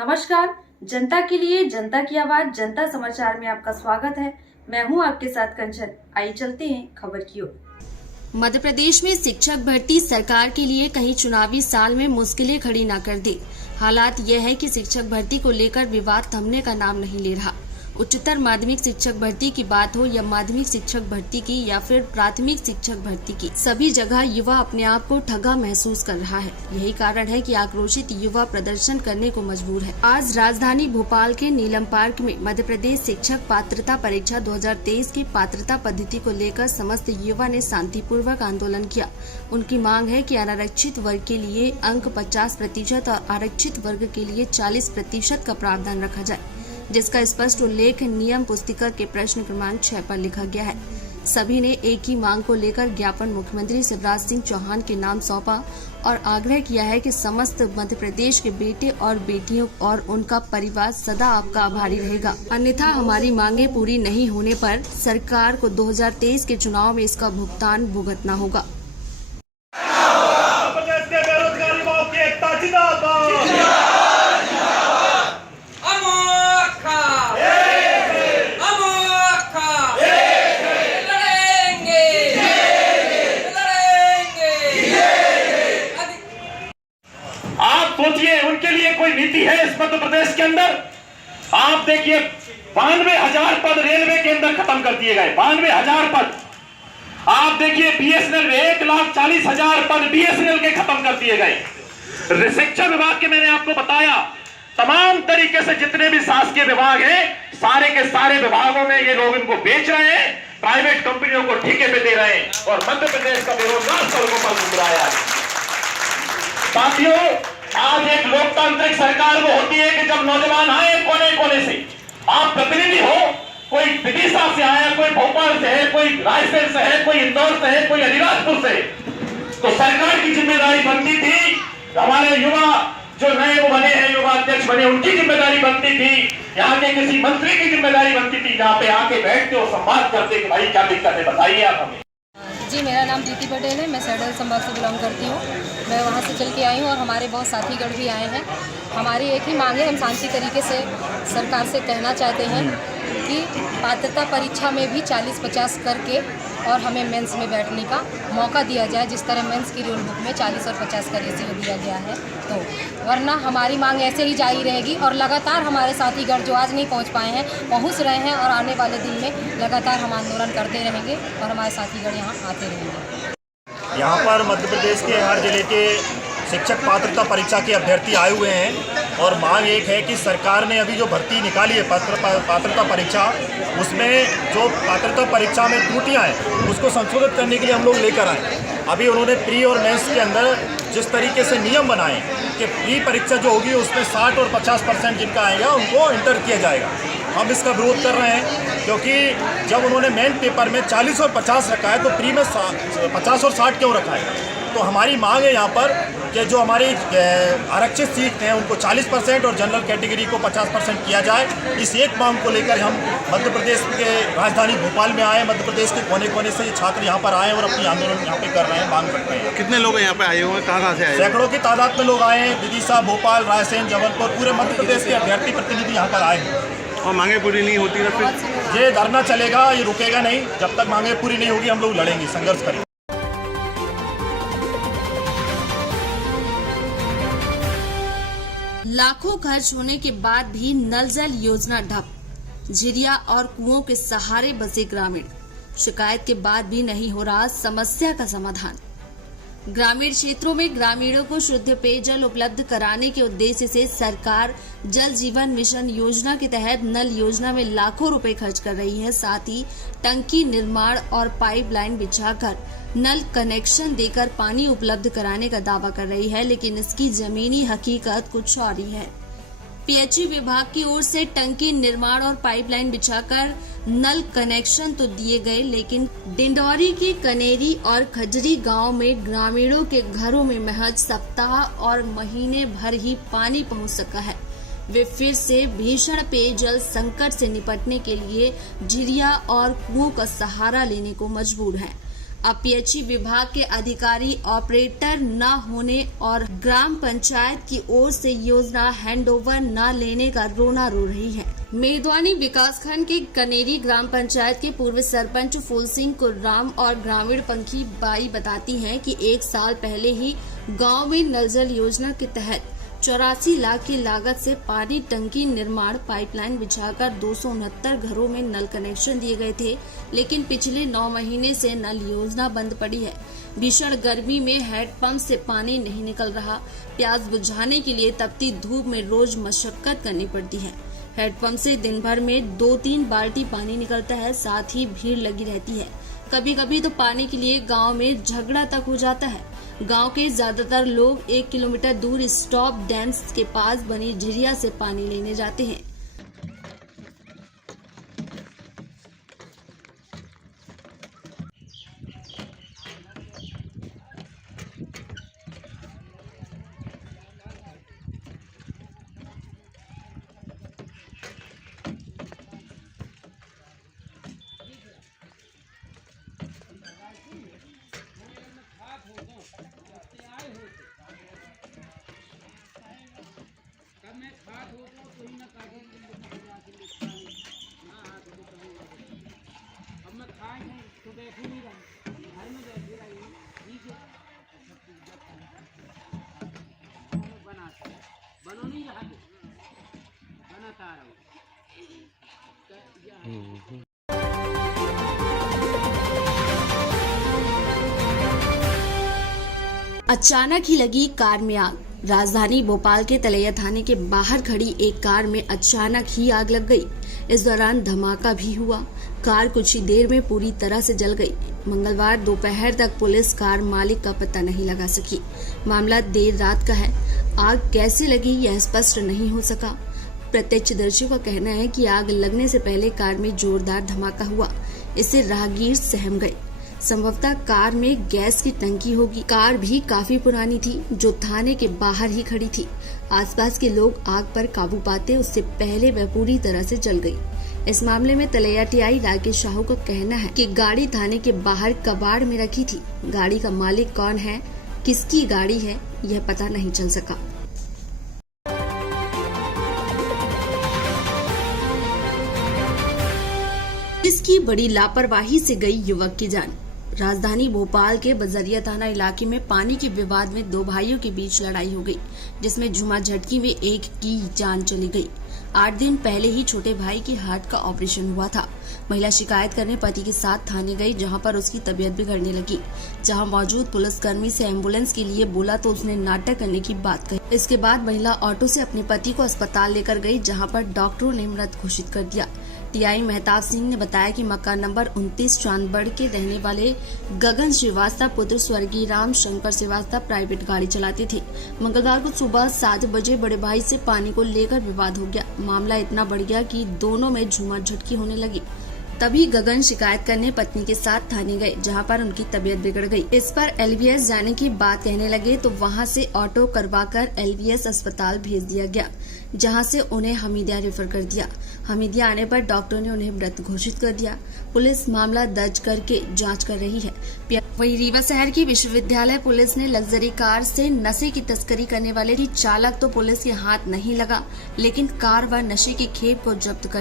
नमस्कार, जनता के लिए जनता की आवाज जनता समाचार में आपका स्वागत है। मैं हूं आपके साथ कंचन। आइए चलते हैं खबर की ओर। मध्य प्रदेश में शिक्षक भर्ती सरकार के लिए कहीं चुनावी साल में मुश्किलें खड़ी न कर दे। हालात यह है कि शिक्षक भर्ती को लेकर विवाद थमने का नाम नहीं ले रहा। उच्चतर माध्यमिक शिक्षक भर्ती की बात हो या माध्यमिक शिक्षक भर्ती की या फिर प्राथमिक शिक्षक भर्ती की, सभी जगह युवा अपने आप को ठगा महसूस कर रहा है। यही कारण है कि आक्रोशित युवा प्रदर्शन करने को मजबूर है। आज राजधानी भोपाल के नीलम पार्क में मध्य प्रदेश शिक्षक पात्रता परीक्षा 2023 की पात्रता पद्धति को लेकर समस्त युवा ने शांतिपूर्वक आंदोलन किया। उनकी मांग है कि अनारक्षित वर्ग के लिए अंक 50% और आरक्षित वर्ग के लिए 40% का प्रावधान रखा जाए, जिसका स्पष्ट उल्लेख नियम पुस्तिका के प्रश्न क्रमांक 6 पर लिखा गया है। सभी ने एक ही मांग को लेकर ज्ञापन मुख्यमंत्री शिवराज सिंह चौहान के नाम सौंपा और आग्रह किया है कि समस्त मध्य प्रदेश के बेटे और बेटियों और उनका परिवार सदा आपका आभारी रहेगा, अन्यथा हमारी मांगे पूरी नहीं होने पर सरकार को 2023 के चुनाव में इसका भुगतान भुगतना होगा। सोचिए, उनके लिए कोई नीति है इस मध्य प्रदेश के अंदर? आप देखिए, 92,000 पद रेलवे के अंदर खत्म कर दिए गए। 92,000 पद। आप देखिए, बीएसएनएल में 1,40,000 पद बीएसएनएल के खत्म कर दिए गए। शिक्षा विभाग के मैंने आपको बताया, तमाम तरीके से जितने भी शासकीय विभाग हैं, सारे के सारे विभागों में ये लोग इनको बेच रहे हैं, प्राइवेट कंपनियों को ठेके पे दे रहे हैं और मध्य प्रदेश का बेरोजगार सड़कों पर घूम रहा है। साथियों, आज एक लोकतांत्रिक सरकार वो होती है कि जब नौजवान आए कोने कोने से, आप प्रतिनिधि हो, कोई विदिशा से आया, कोई भोपाल से है, कोई रायसेन से है, कोई इंदौर से है, कोई अलीराजपुर से है, तो सरकार की जिम्मेदारी बनती थी, हमारे युवा जो नए वो बने हैं, युवा अध्यक्ष बने, उनकी जिम्मेदारी बनती थी, यहाँ के किसी मंत्री की जिम्मेदारी बनती थी, जहाँ पे आके बैठते और संवाद करते कि भाई क्या दिक्कत है, बताइए आप हमें। जी, मेरा नाम प्रीति पटेल है। मैं सैडल संभाग से बिलोंग करती हूँ। मैं वहाँ से चल के आई हूँ और हमारे बहुत साथीगण भी आए हैं। हमारी एक ही मांग है, हम शांति तरीके से सरकार से कहना चाहते हैं कि पात्रता परीक्षा में भी 40-50 करके और हमें मेंस में बैठने का मौका दिया जाए, जिस तरह मेंस की रूल बुक में 40 और 50 का रेशियो दिया गया है। तो वरना हमारी मांग ऐसे ही जारी रहेगी और लगातार हमारे साथीगण जो आज नहीं पहुंच पाए हैं पहुंच रहे हैं और आने वाले दिन में लगातार हम आंदोलन करते रहेंगे और हमारे साथीगण यहाँ आते रहेंगे। यहाँ पर मध्य प्रदेश के हर जिले के शिक्षक पात्रता परीक्षा के अभ्यर्थी आए हुए हैं और मांग एक है कि सरकार ने अभी जो भर्ती निकाली है पात्रता परीक्षा, उसमें जो पात्रता परीक्षा में त्रुटियां हैं उसको संशोधित करने के लिए हम लोग लेकर आए। अभी उन्होंने प्री और मेंस के अंदर जिस तरीके से नियम बनाए कि प्री परीक्षा जो होगी उसमें 60 और 50% जिनका आएगा उनको इंटर किया जाएगा। हम इसका विरोध कर रहे हैं क्योंकि जब उन्होंने मेन पेपर में 40 और 50 रखा है तो प्री में 50 और 60 क्यों रखा है? तो हमारी मांग है यहाँ पर कि जो हमारी आरक्षित सीट हैं उनको 40% और जनरल कैटेगरी को 50% किया जाए। इस एक मांग को लेकर हम मध्य प्रदेश के राजधानी भोपाल में आए। मध्य प्रदेश के कोने कोने से ये छात्र यहाँ पर आए और अपनी आंदोलन यहाँ पे कर रहे हैं, मांग कर रहे हैं। कितने लोग यहाँ पे आए हुए हैं, कहाँ से आए? सैकड़ों की तादाद में लोग आए हैं। विदिशा, भोपाल, रायसेन, जबलपुर, पूरे मध्य प्रदेश के अभ्यर्थी प्रतिनिधि यहाँ पर आए हैं। और मांगे पूरी नहीं होती ना फिर ये धरना चलेगा, ये रुकेगा नहीं। जब तक मांगे पूरी नहीं होगी हम लोग लड़ेंगे, संघर्ष करेंगे। लाखों खर्च होने के बाद भी नल जल योजना ठप। झिरिया और कुओं के सहारे बसे ग्रामीण, शिकायत के बाद भी नहीं हो रहा समस्या का समाधान। ग्रामीण क्षेत्रों में ग्रामीणों को शुद्ध पेयजल उपलब्ध कराने के उद्देश्य से सरकार जल जीवन मिशन योजना के तहत नल योजना में लाखों रुपए खर्च कर रही है। साथ ही टंकी निर्माण और पाइपलाइन बिछाकर नल कनेक्शन देकर पानी उपलब्ध कराने का दावा कर रही है, लेकिन इसकी जमीनी हकीकत कुछ और ही है। पीएचई विभाग की ओर से टंकी निर्माण और पाइपलाइन बिछाकर नल कनेक्शन तो दिए गए, लेकिन डिंडौरी के कनेरी और खजरी गांव में ग्रामीणों के घरों में महज सप्ताह और महीने भर ही पानी पहुंच सका है। वे फिर से भीषण पेयजल संकट से निपटने के लिए झिरिया और कुओं का सहारा लेने को मजबूर हैं। अब पीएचई विभाग के अधिकारी ऑपरेटर न होने और ग्राम पंचायत की ओर से योजना हैंडओवर न लेने का रोना रो रही है। मेदवानी विकासखंड के कनेरी ग्राम पंचायत के पूर्व सरपंच फूल सिंह कुर्राम और ग्रामीण पंखी बाई बताती हैं कि 1 साल पहले ही गांव में नल जल योजना के तहत 84 लाख की लागत से पानी टंकी निर्माण पाइपलाइन बिछाकर 269 घरों में नल कनेक्शन दिए गए थे, लेकिन पिछले 9 महीने से नल योजना बंद पड़ी है। भीषण गर्मी में हैंडपंप से पानी नहीं निकल रहा। प्यास बुझाने के लिए तपती धूप में रोज मशक्कत करनी पड़ती है। हैंडपंप से दिन भर में 2-3 बाल्टी पानी निकलता है, साथ ही भीड़ लगी रहती है। कभी कभी तो पानी के लिए गांव में झगड़ा तक हो जाता है। गांव के ज्यादातर लोग 1 किलोमीटर दूर स्टॉप डैम्स के पास बनी झिरिया से पानी लेने जाते हैं। अचानक ही लगी कार में आग। राजधानी भोपाल के तलैया थाने के बाहर खड़ी एक कार में अचानक ही आग लग गई। इस दौरान धमाका भी हुआ। कार कुछ ही देर में पूरी तरह से जल गई। मंगलवार दोपहर तक पुलिस कार मालिक का पता नहीं लगा सकी। मामला देर रात का है। आग कैसे लगी यह स्पष्ट नहीं हो सका। प्रत्यक्षदर्शियों का कहना है कि आग लगने से पहले कार में जोरदार धमाका हुआ। इससे राहगीर सहम गए। संभवतः कार में गैस की टंकी होगी। कार भी काफी पुरानी थी, जो थाने के बाहर ही खड़ी थी। आसपास के लोग आग पर काबू पाते उससे पहले वह पूरी तरह से जल गई। इस मामले में तलैया टीआई राकेश साहू का कहना है कि गाड़ी थाने के बाहर कबाड़ में रखी थी। गाड़ी का मालिक कौन है, किसकी गाड़ी है, यह पता नहीं चल सका। इसकी बड़ी लापरवाही से गई युवक की जान। राजधानी भोपाल के बजरिया थाना इलाके में पानी के विवाद में 2 भाइयों के बीच लड़ाई हो गई, जिसमें झुमाझटकी में एक की जान चली गई। 8 दिन पहले ही छोटे भाई की हार्ट का ऑपरेशन हुआ था। महिला शिकायत करने पति के साथ थाने गई, जहां पर उसकी तबीयत बिगड़ने लगी। जहां मौजूद पुलिसकर्मी से एम्बुलेंस के लिए बोला तो उसने नाटक करने की बात कही। इसके बाद महिला ऑटो से अपने पति को अस्पताल लेकर गई, जहां पर डॉक्टरों ने मृत घोषित कर दिया। टीआई मेहताब सिंह ने बताया कि मकान नंबर 29 चांदबड़ के रहने वाले गगन श्रीवास्तव पुत्र स्वर्गीय राम शंकर श्रीवास्तव प्राइवेट गाड़ी चलाते थे। मंगलवार को सुबह 7 बजे बड़े भाई से पानी को लेकर विवाद हो गया। मामला इतना बढ़ गया कि दोनों में झूमाझटकी होने लगी। तभी गगन शिकायत करने पत्नी के साथ थाने गए, जहां पर उनकी तबीयत बिगड़ गई। इस पर एलबीएस जाने की बात कहने लगे तो वहां से ऑटो करवाकर एलबीएस अस्पताल भेज दिया गया, जहां से उन्हें हमीदिया रेफर कर दिया। हमीदिया आने पर डॉक्टर ने उन्हें मृत घोषित कर दिया। पुलिस मामला दर्ज करके जांच कर रही है। वहीं रीवा शहर की विश्वविद्यालय पुलिस ने लग्जरी कार से नशे की तस्करी करने वाले चालक तो पुलिस के हाथ नहीं लगा, लेकिन कार व नशे की खेप को जब्त कर